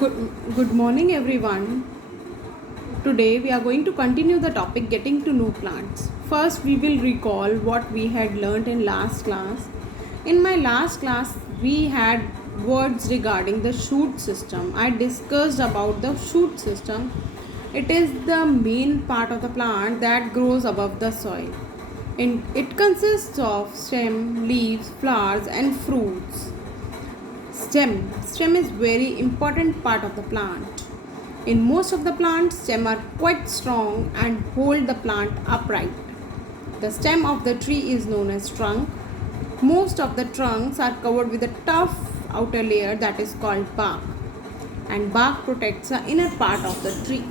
Good morning, everyone. Today we are going to continue the topic getting to know plants. First, we will recall what we had learned in last class. In my last class, we had words regarding the shoot system. I discussed about the shoot system. It is the main part of the plant that grows above the soil. It consists of stem, leaves, flowers, and fruits. Stem is very important part of the plant. In most of the plants, stem are quite strong and hold the plant upright. The stem of the tree is known as trunk. Most of the trunks are covered with a tough outer layer that is called bark, and bark protects the inner part of the tree.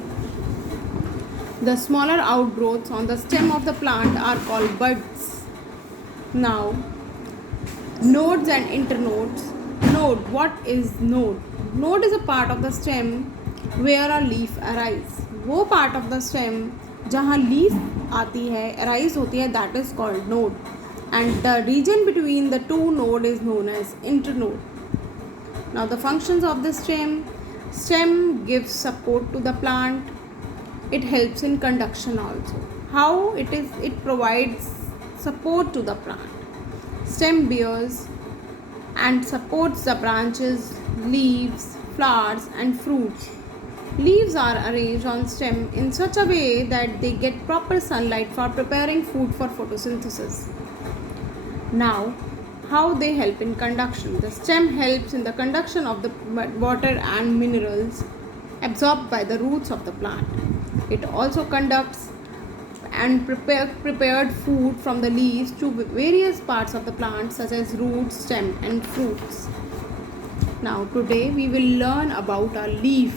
The smaller outgrowths on the stem of the plant are called buds. Now, nodes and internodes. Node, what is node? Node is a part of the stem where a leaf arise. वो part of the stem जहाँ leaf आती है, arise होती है, that is called node. And the region between the two node is known as internode. Now the functions of the stem gives support to the plant. It helps in conduction also. How it provides support to the plant. Stem bears and supports the branches, leaves, flowers and fruits. Leaves are arranged on stem in such a way that they get proper sunlight for preparing food for photosynthesis. Now, how they help in conduction. The stem helps in the conduction of the water and minerals absorbed by the roots of the plant. It also conducts and prepared food from the leaves to various parts of the plant such as roots, stem and fruits. Now today we will learn about a leaf.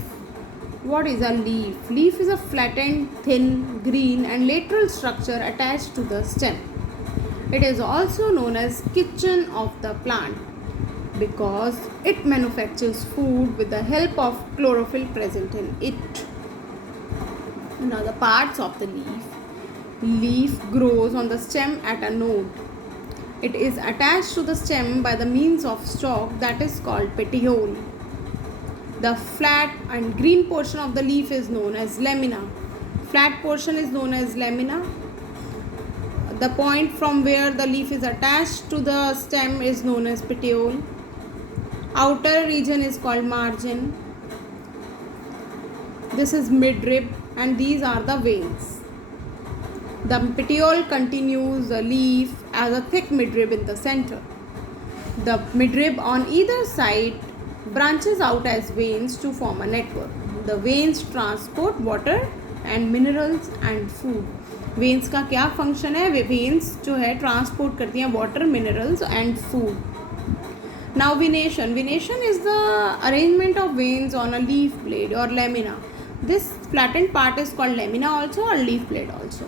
What is a leaf? Leaf is a flattened, thin, green and lateral structure attached to the stem. It is also known as kitchen of the plant because it manufactures food with the help of chlorophyll present in it. Now the parts of the leaf. Leaf grows on the stem at a node. It is attached to the stem by the means of stalk that is called petiole. The flat and green portion of the leaf is known as lamina. Flat portion is known as lamina. The point from where the leaf is attached to the stem is known as petiole. Outer region is called margin. This is midrib and these are the veins. The petiole continues the leaf as a thick midrib in the center. The midrib on either side branches out as veins to form a network. The veins transport water and minerals and food. Veins का क्या function है? Veins जो है transport करती हैं water, minerals and food. Now venation. Venation is the arrangement of veins on a leaf blade or lamina. This flattened part is called lamina also or leaf blade also.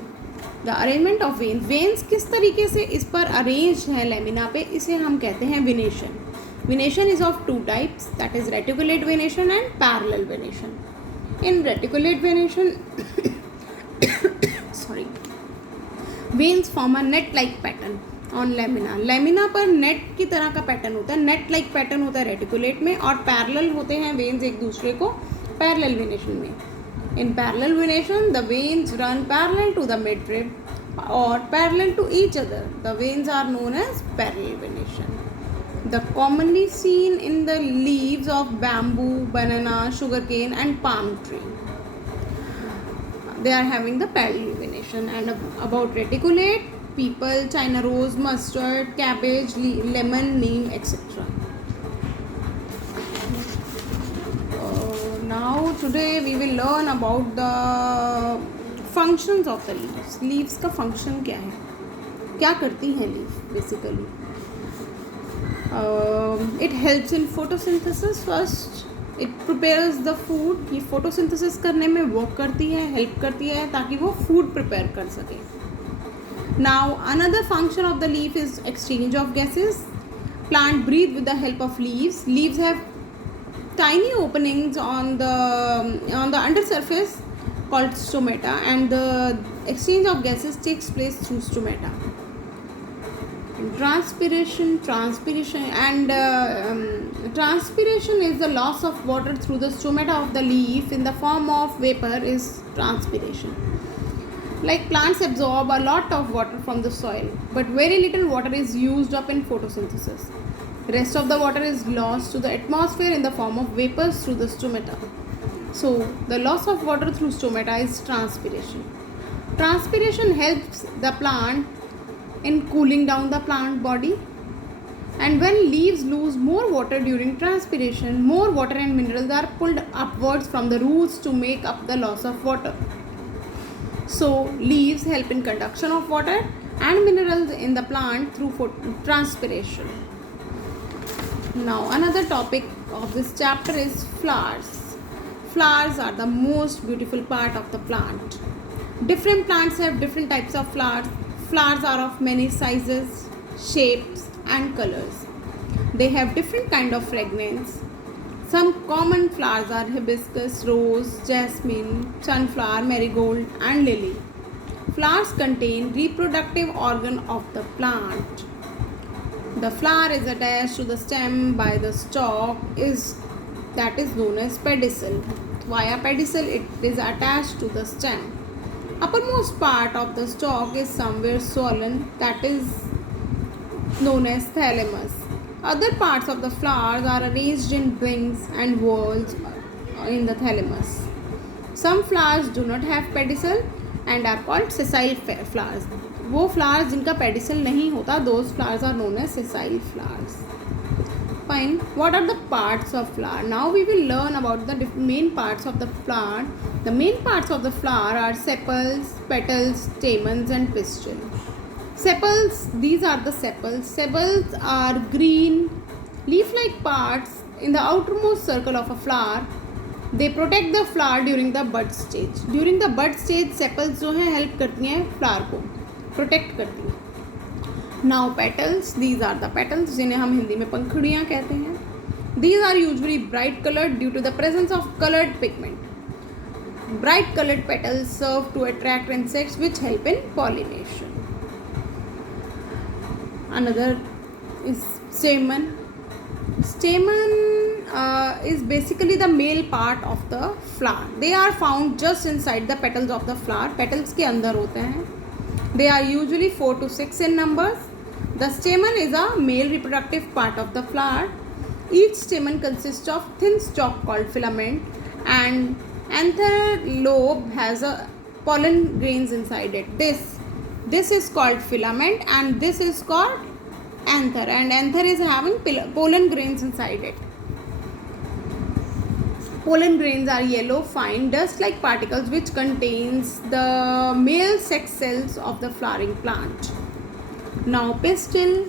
The arrangement of veins किस तरीके से इस पर arrange है lamina पे, इसे हम कहते हैं विनेशन. विनेशन is of two types, that is reticulate venation and parallel venation. In reticulate venation sorry veins form a net like pattern on lamina. Lamina पर नेट की तरह का पैटर्न होता है, नेट लाइक पैटर्न होता है रेटिकुलेट में, और पैरेलल होते हैं वेन्स एक दूसरे को पैरेलल वेनेशन में. In parallel venation, the veins run parallel to the midrib or parallel to each other. The veins are known as parallel venation. The commonly seen in the leaves of bamboo, banana, sugarcane and palm tree. They are having the parallel venation. And about reticulate, people, China rose, mustard, cabbage, lemon, neem, etc. Now today we will learn about the functions of the leaves. Leaves का function क्या है, क्या करती है leaf basically? It helps in photosynthesis. First, it prepares the food. ये photosynthesis करने में work करती है, help करती है ताकि वो food prepare कर सके. Now another function of the leaf is exchange of gases. Plant breathe with the help of leaves. Leaves have tiny openings on the undersurface called stomata, and the exchange of gases takes place through stomata. Transpiration is the loss of water through the stomata of the leaf in the form of vapor is transpiration. Like plants absorb a lot of water from the soil, but very little water is used up in photosynthesis. Rest of the water is lost to the atmosphere in the form of vapors through the stomata. So the loss of water through stomata is transpiration. Transpiration helps the plant in cooling down the plant body, and when leaves lose more water during transpiration, more water and minerals are pulled upwards from the roots to make up the loss of water. So leaves help in conduction of water and minerals in the plant through transpiration. Now another topic of this chapter is flowers. Flowers are the most beautiful part of the plant. Different plants have different types of flowers. Flowers are of many sizes, shapes and colors. They have different kind of fragrance. Some common flowers are hibiscus, rose, jasmine, sunflower, marigold and lily. Flowers contain reproductive organ of the plant. The flower is attached to the stem by the stalk that is known as pedicel. Via pedicel it is attached to the stem. Uppermost part of the stalk is somewhere swollen, that is known as thalamus. Other parts of the flowers are arranged in wings and whorls in the thalamus. Some flowers do not have pedicel and are called sessile flowers. वो flowers जिनका pedicel नहीं होता, those flowers are known as sessile flowers. Fine. What are the parts of flower? Now we will learn about the main parts of the flower. The main parts of the flower are sepals, petals, stamens and pistil. Sepals, these are the sepals. Sepals are green, leaf-like parts in the outermost circle of a flower. They protect the flower during the bud stage. During the bud stage, sepals जो है help करती हैं flower को, protect करती हैं. Now petals, these are the petals जिन्हें हम हिंदी में पंखुड़ियाँ कहते हैं. These are usually bright colored due to the presence of colored pigment. Bright colored petals serve to attract insects which help in pollination. Another is stamen. Stamen is basically the male part of the flower. They are found just inside the petals of the flower. Petals के अंदर होते हैं. They are usually 4 to 6 in numbers. The stamen is a male reproductive part of the flower. Each stamen consists of thin stalk called filament, and anther lobe has a pollen grains inside it. This is called filament and this is called anther, and anther is having pollen grains inside it. Pollen grains are yellow, fine, dust-like particles which contains the male sex cells of the flowering plant. Now pistil.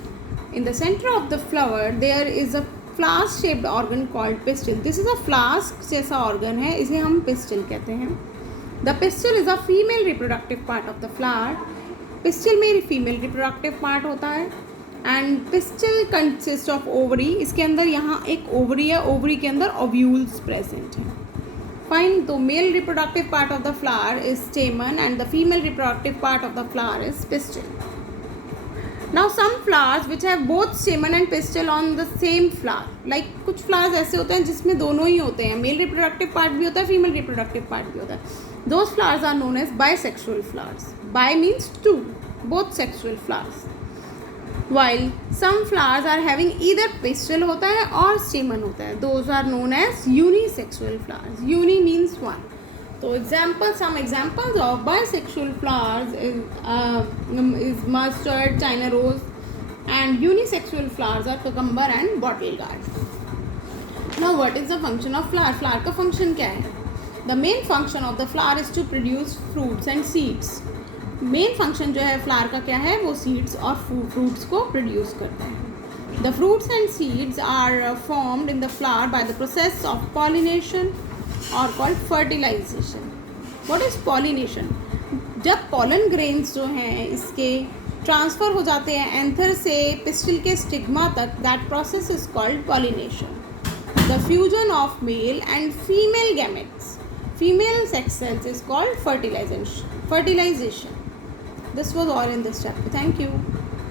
In the center of the flower there is a flask-shaped organ called pistil. This is a flask जैसा organ है, इसे हम pistil कहते हैं. The pistil is a female reproductive part of the flower. Pistil में female reproductive part होता है. And pistil consists of ovary. इसके अंदर यहाँ एक ovary है, ovary के अंदर ovules present हैं. Fine. तो male reproductive part of the flower is stamen and the female reproductive part of the flower is pistil. Now some flowers which have both stamen and pistil on the same flower, like कुछ flowers ऐसे होते हैं जिसमें दोनों ही होते हैं, male reproductive part भी होता है, female reproductive part भी होता है. Those flowers are known as bisexual flowers. Bi means two, both sexual flowers. While some flowers are having either pistil होता है और stamen होता है, those are known as unisexual flowers. Uni means one. So some examples of bisexual flowers is mustard, China rose, and unisexual flowers are cucumber and bottle gourd. Now what is the function of flower? Flower का function क्या है? The main function of the flower is to produce fruits and seeds. Main function जो है flower का क्या है? वो seeds और fruits को produce करता है. The fruits and seeds are formed in the flower by the process of pollination और called fertilization. What is pollination? जब pollen grains जो हैं इसके ट्रांसफ़र हो जाते हैं एंथर से पिस्टिल के स्टिग्मा तक, that process is called pollination. The fusion of male and female gametes, female sex cells, is called fertilization. This was all in this chapter. Thank you.